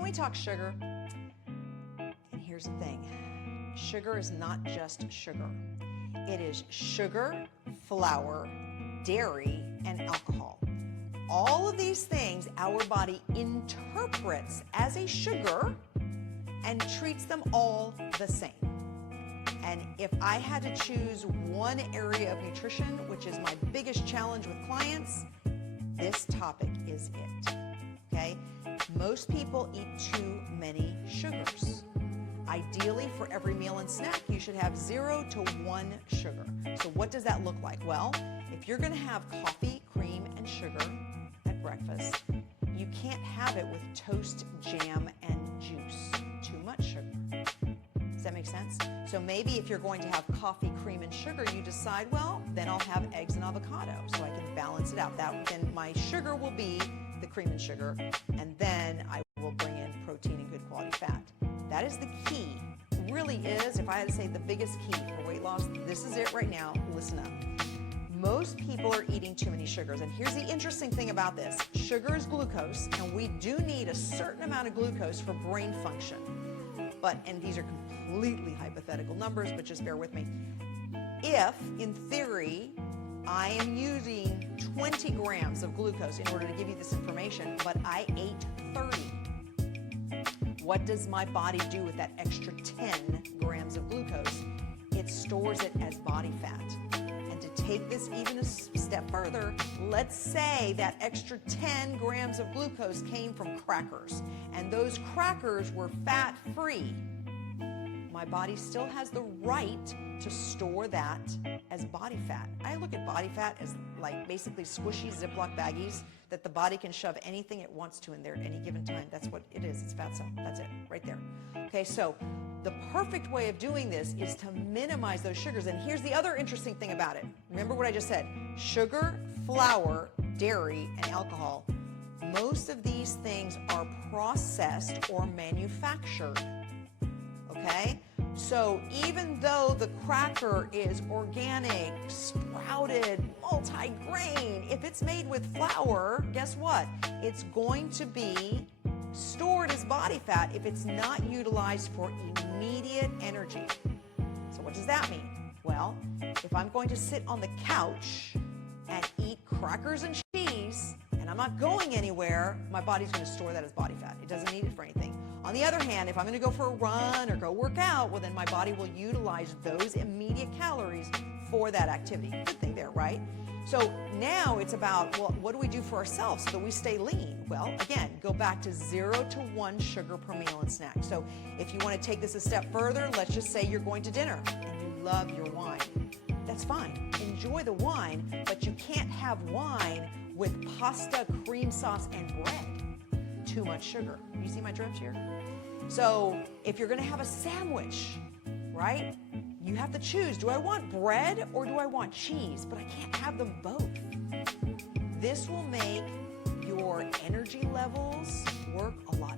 Can we talk sugar? And here's the thing. Sugar is not just sugar. It is sugar, flour, dairy, and alcohol. All of these things our body interprets as a sugar and treats them all the same. And if I had to choose one area of nutrition, which is my biggest challenge with clients, this topic is it, okay? Most people eat too many sugars. Ideally, for every meal and snack, you should have 0 to 1 sugar. So what does that look like? Well, if you're going to have coffee, cream, and sugar at breakfast, you can't have it with toast, jam, and juice. Too much sugar. Does that make sense? So maybe if you're going to have coffee, cream, and sugar, you decide, well, then I'll have eggs and avocado so I can balance it out. Then my sugar will be the cream and sugar, and then I will bring in protein and good quality fat. That is the key. It really is, if I had to say the biggest key for weight loss, this is it right now. Listen up. Most people are eating too many sugars, and here's the interesting thing about this. Sugar is glucose, and we do need a certain amount of glucose for brain function. And these are completely hypothetical numbers, but just bear with me. If, in theory, I am using 20 grams of glucose in order to give you this information, but I ate 30, what does my body do with that extra 10 grams of glucose? It stores it as body fat. And to take this even a step further, let's say that extra 10 grams of glucose came from crackers, and those crackers were fat-free. My body still has the right to store that as body fat. I look at body fat as like basically squishy Ziploc baggies that the body can shove anything it wants to in there at any given time. That's what it is. It's fat cell. That's it, right there. Okay, so the perfect way of doing this is to minimize those sugars. And here's the other interesting thing about it. Remember what I just said. Sugar, flour, dairy, and alcohol. Most of these things are processed or manufactured. Okay? So even though the cracker is organic, sprouted, multi-grain, if it's made with flour, guess what? It's going to be stored as body fat if it's not utilized for immediate energy. So what does that mean? Well, if I'm going to sit on the couch and eat crackers and cheese, and I'm not going anywhere, my body's going to store that as body fat. It doesn't need it for anything. On the other hand, if I'm going to go for a run or go work out, well, then my body will utilize those immediate calories for that activity. Good thing there, right? So now it's about, well, what do we do for ourselves so that we stay lean? Well, again, go back to 0 to 1 sugar per meal and snack. So if you want to take this a step further, let's just say you're going to dinner and you love your wine. That's fine. Enjoy the wine, but you can't have wine with pasta, cream sauce, and bread. Too much sugar. You see my drift here? So if you're going to have a sandwich, right, you have to choose. Do I want bread or do I want cheese? But I can't have them both. This will make your energy levels work a lot